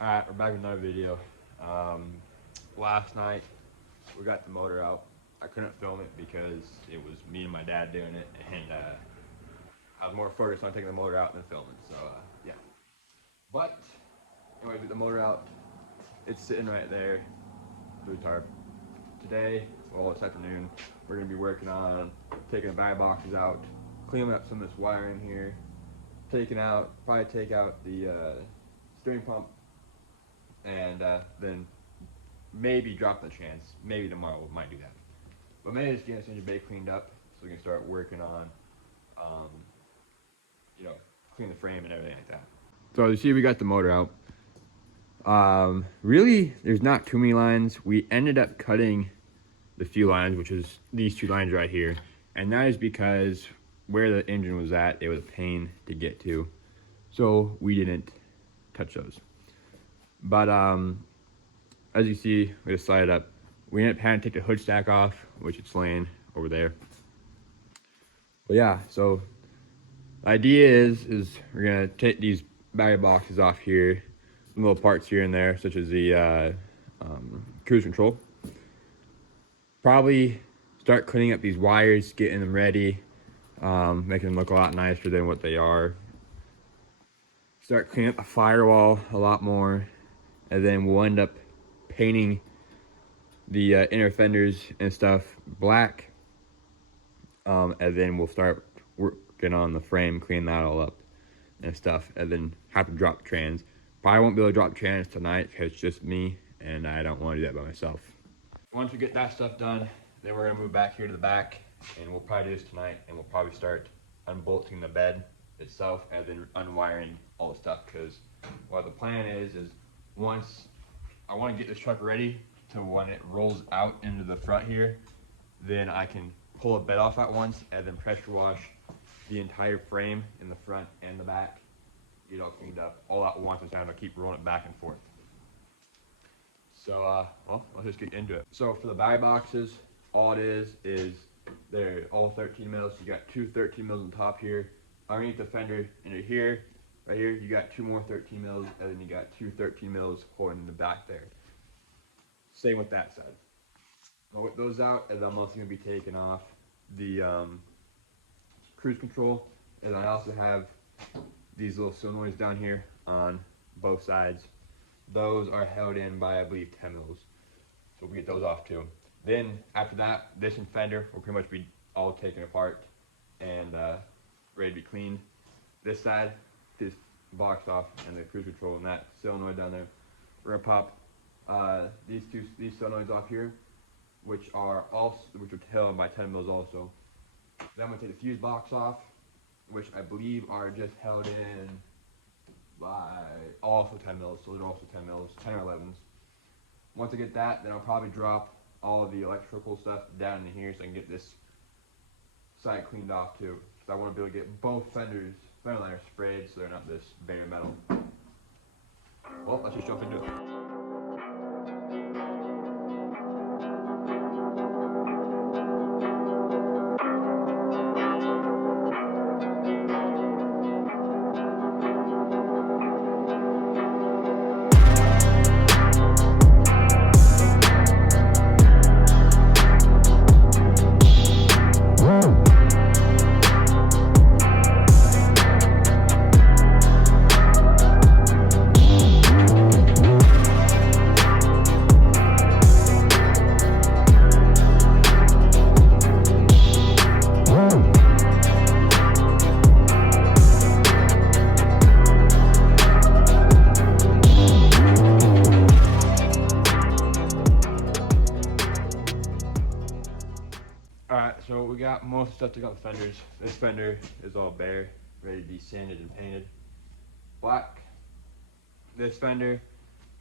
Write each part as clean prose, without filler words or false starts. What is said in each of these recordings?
Alright, we're back with another video. Last night we got the motor out. I couldn't film it because it was me and my dad doing it, and I was more focused on taking the motor out than filming. So yeah. But anyway, we get the motor out. It's sitting right there through the tarp. Today, well, this afternoon, we're gonna be working on taking the battery boxes out, cleaning up some of this wiring here, probably take out the steering pump, and then maybe drop the chance. Maybe tomorrow we might do that. But maybe just get this engine bay cleaned up so we can start working on, um, clean the frame and everything like that. So as you see, we got the motor out. Really, there's not too many lines. We ended up cutting the few lines, which is these two lines right here. And that is because where the engine was at, it was a pain to get to. So we didn't touch those. But as you see, we just slide it up. We ended up having to take the hood stack off, which it's laying over there. But yeah, so the idea is we're gonna take these battery boxes off here, some little parts here and there, such as the cruise control. Probably start cleaning up these wires, getting them ready, making them look a lot nicer than what they are. Start cleaning up the firewall a lot more, and then we'll end up painting the inner fenders and stuff black, and then we'll start working on the frame, clean that all up and stuff, and then have to drop trans. Probably won't be able to drop trans tonight because it's just me and I don't want to do that by myself. Once we get that stuff done, then we're gonna move back here to the back, and we'll probably do this tonight, and we'll probably start unbolting the bed itself and then unwiring all the stuff, because what the plan is once I want to get this truck ready to when it rolls out into the front here, then I can pull a bed off at once and then pressure wash the entire frame in the front and the back, get it all cleaned up all at once instead of keep rolling it back and forth. So well, let's just get into it. So for the battery boxes, all it is they're all 13 mils. You got two 13 mils on top here. Underneath the fender into here, right here, you got two more 13 mils, and then you got two 13 mils holding in the back there. Same with that side. I'll whip those out, and I'm also going to be taking off the cruise control, and I also have these little solenoids down here on both sides. Those are held in by, I believe, 10 mils. So we'll get those off too. Then after that, this and fender will pretty much be all taken apart and ready to be cleaned. This side, this box off, and the cruise control and that solenoid down there. We're gonna pop these solenoids off here, which are held by 10 mils also. Then I'm gonna take the fuse box off, which I believe are just held in by also 10 mils, so they're also 10 mils, 10 or 11s. Once I get that, then I'll probably drop all of the electrical stuff down in here so I can get this side cleaned off too. Because I want to be able to get both fender liners sprayed so they're not this bare metal. Well, let's just jump into it. Alright, so we got most stuff to go on the fenders. This fender is all bare, ready to be sanded and painted black. This fender,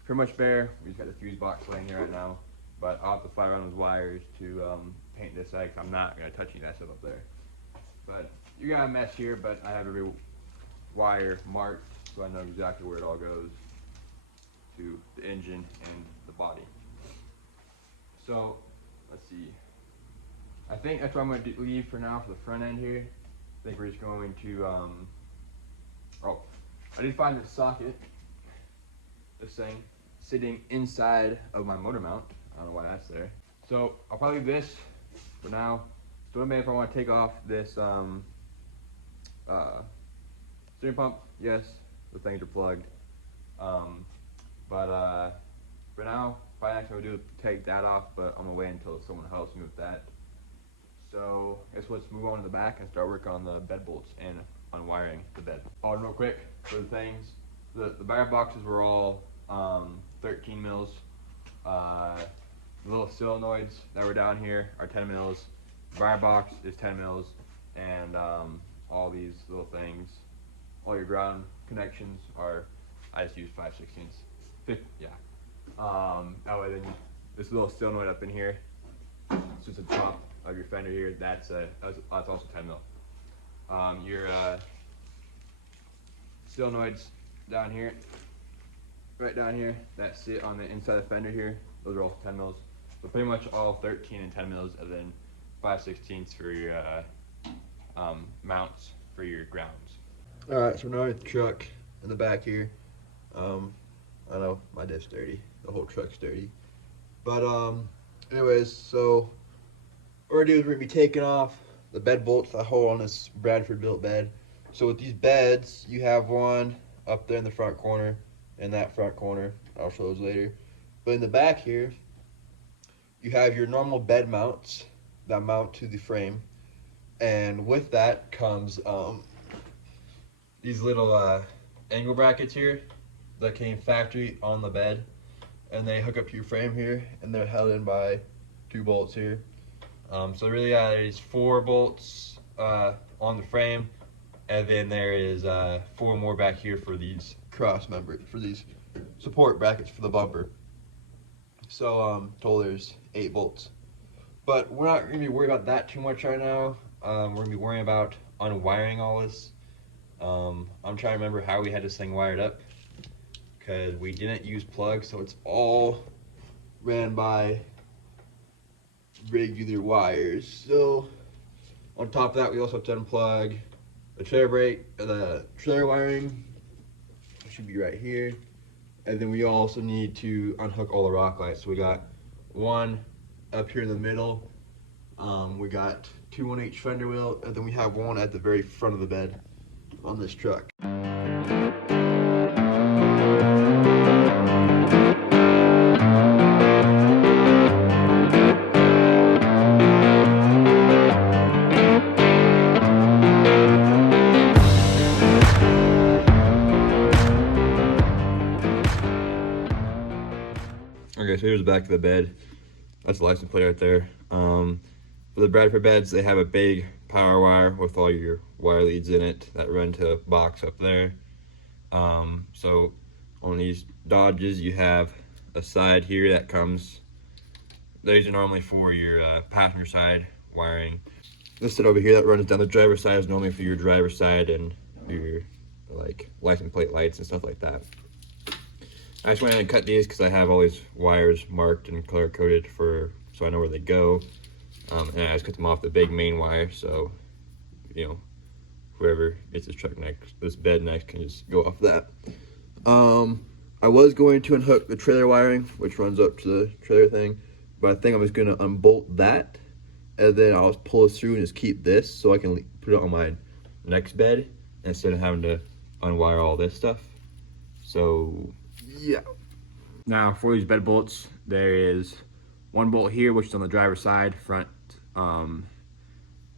pretty much bare. We just got the fuse box laying here right now, but I'll have to fly around those wires to paint this side, because I'm not going to touch any of that stuff up there. But you got a mess here, but I have every wire marked, so I know exactly where it all goes to the engine and the body. So, let's see. I think that's what I'm going to leave for now for the front end here. I think we're just going to, oh, I did find this socket. this thing sitting inside of my motor mount. I don't know why that's there. So I'll probably leave this for now. So maybe if I want to take off this steering pump, yes, the things are plugged. But for now, probably next thing we'll do is take that off, but I'm gonna wait until someone helps me with that. So I guess let's move on to the back and start work on the bed bolts and unwiring the bed. Oh, and real quick for the things, the barrel boxes were all 13 mils. The little solenoids that were down here are 10 mils. The barrel box is 10 mils, and all these little things, all your ground connections are, I just use 5/16. Yeah. That way then this little solenoid up in here, it's just the top of your fender here. That's also 10 mil. Your solenoids down here, right down here, that sit on the inside of the fender here. Those are also 10 mils. So pretty much all 13 and 10 mils, and then 5/16 for your mounts for your grounds. All right, so now we're at the truck in the back here. I know my diff's dirty. The whole truck's dirty. But anyways, so what we're gonna do is we're gonna be taking off the bed bolts that hold on this Bradford built bed. So with these beds, you have one up there in the front corner, in that front corner. I'll show those later. But in the back here, you have your normal bed mounts that mount to the frame, and with that comes these little angle brackets here that came factory on the bed, and they hook up to your frame here, and they're held in by 2 bolts here. So really, there's 4 bolts on the frame, and then there is 4 more back here for these cross members, for these support brackets for the bumper. So total there's 8 bolts. But we're not gonna be worried about that too much right now. We're gonna be worrying about unwiring all this. I'm trying to remember how we had this thing wired up, because we didn't use plugs, so it's all ran by regular wires. So on top of that, we also have to unplug the trailer brake, the trailer wiring, it should be right here. And then we also need to unhook all the rock lights. So we got one up here in the middle. We got 2 on each fender wheel, and then we have one at the very front of the bed on this truck. Okay, so here's the back of the bed. That's the license plate right there. For the Bradford beds, they have a big power wire with all your wire leads in it that run to a box up there. So on these Dodges, you have a side here that comes, these are normally for your passenger side wiring. This side over here that runs down the driver's side is normally for your driver's side and your like license plate lights and stuff like that. I just went ahead and cut these because I have all these wires marked and color coded so I know where they go. And I just cut them off the big main wire, so you know whoever gets this truck next, this bed next, can just go off that. I was going to unhook the trailer wiring, which runs up to the trailer thing, but I think I'm just gonna unbolt that, and then I'll just pull this through and just keep this so I can put it on my next bed instead of having to unwire all this stuff. So yeah. Now for these bed bolts, there is one bolt here, which is on the driver's side front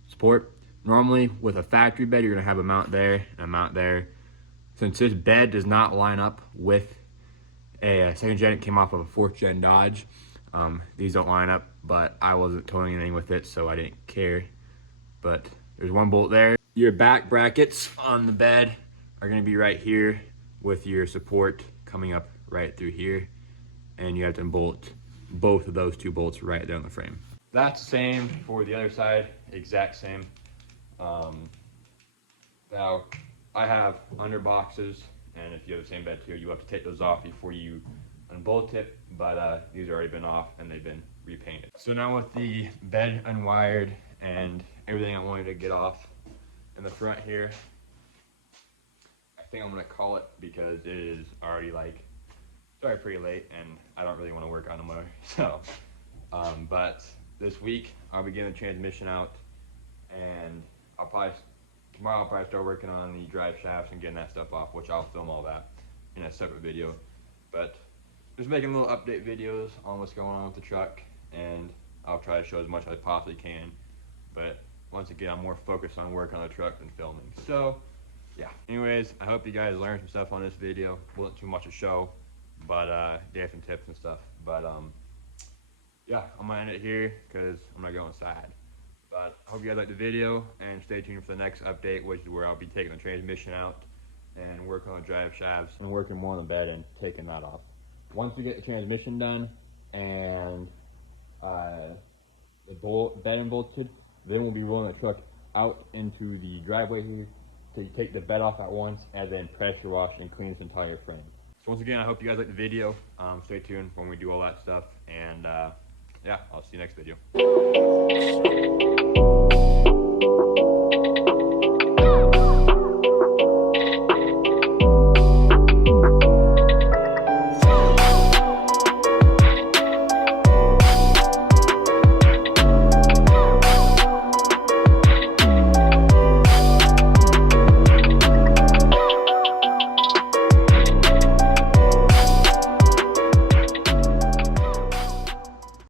support. Normally with a factory bed, you're gonna have a mount there and a mount there. Since this bed does not line up with a second gen, it came off of a 4th gen Dodge. These don't line up, but I wasn't towing anything with it, so I didn't care. But there's one bolt there. Your back brackets on the bed are gonna be right here with your support coming up right through here. And you have to bolt both of those 2 bolts right there on the frame. That's the same for the other side, exact same. Now, I have under boxes, and if you have the same bed too, you have to take those off before you unbolt it, but these have already been off and they've been repainted. So now with the bed unwired and everything I wanted to get off in the front here, I think I'm gonna call it, because it is already like started pretty late, and I don't really want to work on the motor. So, but this week I'll be getting the transmission out, and tomorrow I'll probably start working on the drive shafts and getting that stuff off, which I'll film all that in a separate video. But just making little update videos on what's going on with the truck, and I'll try to show as much as I possibly can. But once again, I'm more focused on work on the truck than filming. So yeah, anyways, I hope you guys learned some stuff on this video. Wasn't too much a show, but gave some tips and stuff. But yeah, I'm gonna end it here because I'm gonna go inside. But I hope you guys liked the video, and stay tuned for the next update, which is where I'll be taking the transmission out and working on the drive shafts and working more on the bed and taking that off. Once we get the transmission done and the bed bolted, then we'll be rolling the truck out into the driveway here. So you take the bed off at once and then pressure wash and clean this entire frame. So once again, I hope you guys liked the video. Stay tuned when we do all that stuff, and yeah, I'll see you next video.